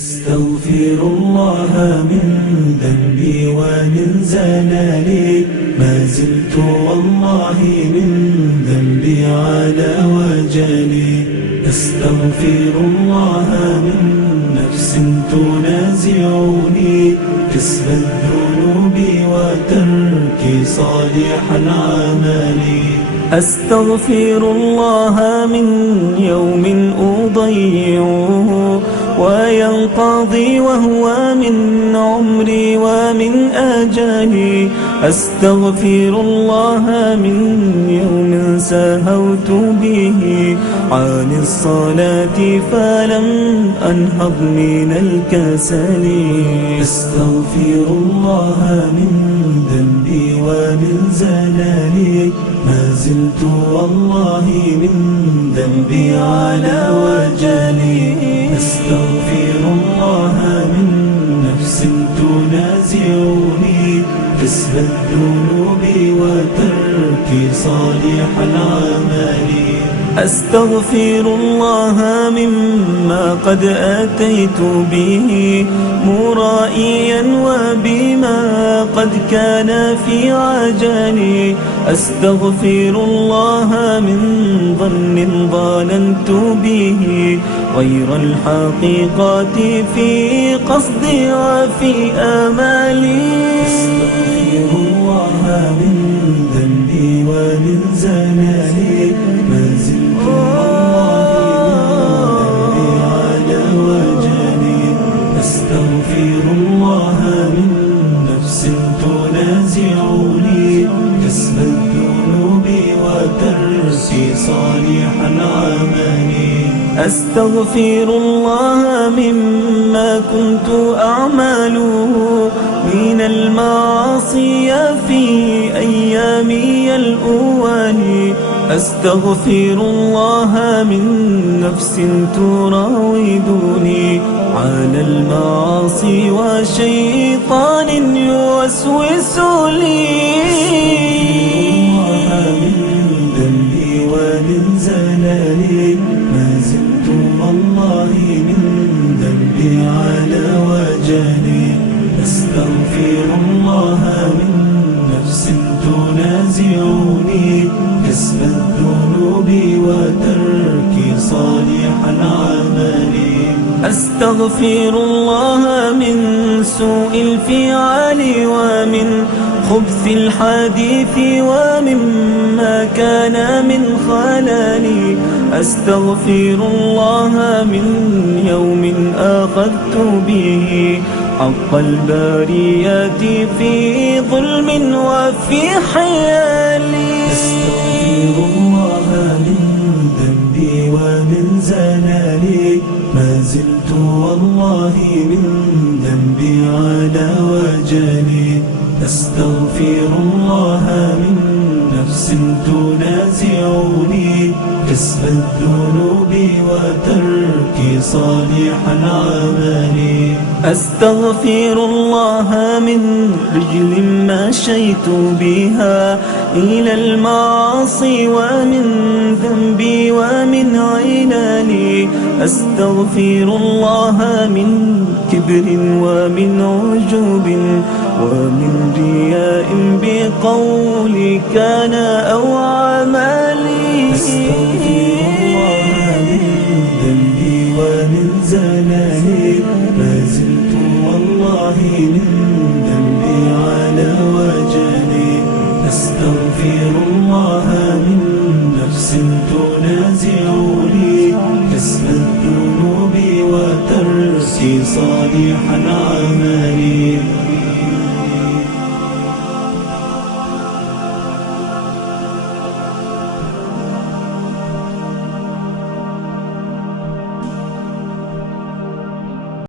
أستغفر الله من ذنبي ومن زلالي، ما زلت والله من ذنبي على وجلي. أستغفر الله من نفس تنازعني كسب الذنوب وترك صالح العمل. أستغفر الله من يوم أضيعه وينقضي وهو من عمري ومن أجلي. أستغفر الله من يوم سهوت به عن الصلاة فلم أنهض من الكسل. أستغفر الله من ذنبي ومن زلالي، ما زلت والله من ذنبي على وجلي. أستغفر الله من نفس تنازعني كسب الذنوب وترك صالح العمل. أستغفر الله مما قد أتيت به مرائيا وبما قد كان في عجلي. أستغفر الله من ظن ظننت به غير الحقيقة في قصدي وفي آمالي. أستغفر الله من ذنبي ومن زلالي، ما زلت والله من ذنبي على وجلي. أستغفر الله من نفس تنازعني كسب الذنوب وترك صالح العمل. أستغفر الله مما كنت أعمله من المعاصي في أيامي الأواني. أستغفر الله من نفس تراودني على المعاصي وشيطان يوسوس لي. ومن زلالي، ما زلت والله من ذنبي على وجلي. أستغفر الله من نفس تنازعني كسب الذنوب وترك صالح العمل. أستغفر الله من سوء الفعال ومن خبث الحديث ومما كان من خلالي. أستغفر الله من يوم أخذت به حق الباريات في ظلم وفي حيالي. أستغفر الله من ذنبي ومن زلالي، ما زلت والله من ذنبي على وجلي. أستغفر الله من نفس تنازعني كسب الذنوب وترك صالح العمل. أستغفر الله من رجل مشيت بها إلى المعاصي ومن ذنبي ومن علالي. أستغفر الله من كبر ومن عجوب ومن رياء بقولي كان أو عملي. أستغفر الله من ذنبي ومن زلالي، ما زلت والله من ذنبي على وجلي. أستغفر الله من نفس تنازعني كسب الذنوب وترك صالح العمل.